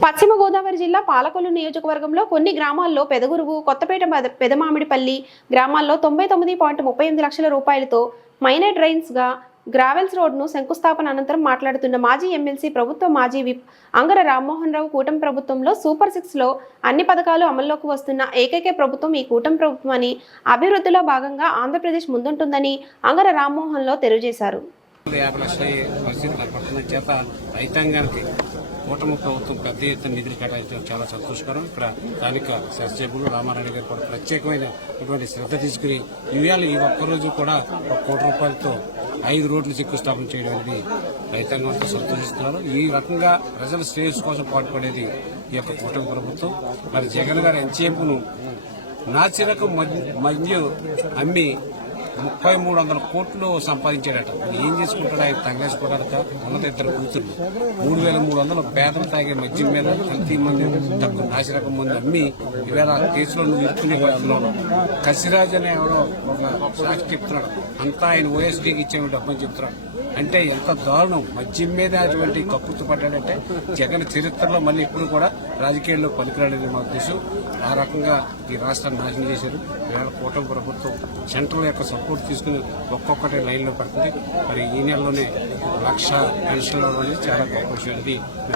పశ్చిమ గోదావరి జిల్లా పాలకొల్లు నియోజకవర్గంలో కొన్ని గ్రామాల్లో పెదగురువు కొత్తపేట పెదమామిడిపల్లి గ్రామాల్లో తొంభై తొమ్మిది పాయింట్ ముప్పై ఎనిమిది లక్షల రూపాయలతో మైనర్ డ్రైన్స్గా గ్రావెల్స్ రోడ్ను శంకుస్థాపన అనంతరం మాట్లాడుతున్న మాజీ ఎమ్మెల్సీ ప్రభుత్వ మాజీ విప్ అంగర రామ్మోహన్ రావు కూటమి ప్రభుత్వంలో సూపర్ సిక్స్లో అన్ని పథకాలు అమల్లోకి వస్తున్న ఏకైక ప్రభుత్వం ఈ కూటమి ప్రభుత్వం అని అభివృద్ధిలో భాగంగా ఆంధ్రప్రదేశ్ ముందుంటుందని అంగర రామ్మోహన్లో తెలియజేశారు. కూటమి ప్రభుత్వం పెద్ద ఎత్తున నిధులు కేటాయించడం చాలా సంతోషకరం. ఇక్కడ స్థానిక శాస్త్రజ్ఞులు రామారెడ్డి గారు కూడా ప్రత్యేకమైన ఇటువంటి శ్రద్ధ తీసుకుని ఇవాళ ఈ ఒక్కరోజు కూడా ఒక కోటి రూపాయలతో ఐదు రోడ్లు శంకుస్థాపన చేయడం అనేది రైతాంగంతో సంతోషిస్తున్నారు. ఈ రకంగా ప్రజల శ్రేయస్సు కోసం పాటుపడేది ఈ యొక్క కూటమి ప్రభుత్వం మరి జగన్ గారి ఎంతసేపును నాసిరకం మద్యం అమ్మి ముప్పై మూడు వందల కోట్లు సంపాదించాడట. ఏం చేసుకుంటాడు? ఆయన తగలేసుకోగలక ఉన్నత ఇద్దరు కూతుర్లు. మూడు వేల మూడు వందలు పేదలు తాగే మద్యం మీద కల్తీ మంది డబ్బు నాశరకం మంది అమ్మి ఈవేళ కేసులో నువ్వు ఇరుక్కునే కసిరాజ్ అనే ఎవడో ఒక సాక్షి చెప్తున్నాడు. అంతా ఆయన ఓఎస్డీకి ఇచ్చే డబ్బని చెప్తున్నాడు. అంటే ఎంత దారుణం. మద్యం మీద అటువంటి కప్పుతు పడ్డాడంటే జగన్ చరిత్రలో మళ్ళీ ఎప్పుడు కూడా రాజకీయాల్లో పలికిరాడని మా ఉద్దేశం. ఆ రకంగా ఈ రాష్ట్రాన్ని నాశనం చేశారు. ఇవాళ కూటమి ప్రభుత్వం సెంట్రల్ యొక్క సపోర్ట్ తీసుకుని ఒక్కొక్కటి లైన్లో పడుతుంది. మరి ఈ నెలలోనే లక్ష పెన్షన్లు అనేది చాలా గొప్ప విషయం ఇది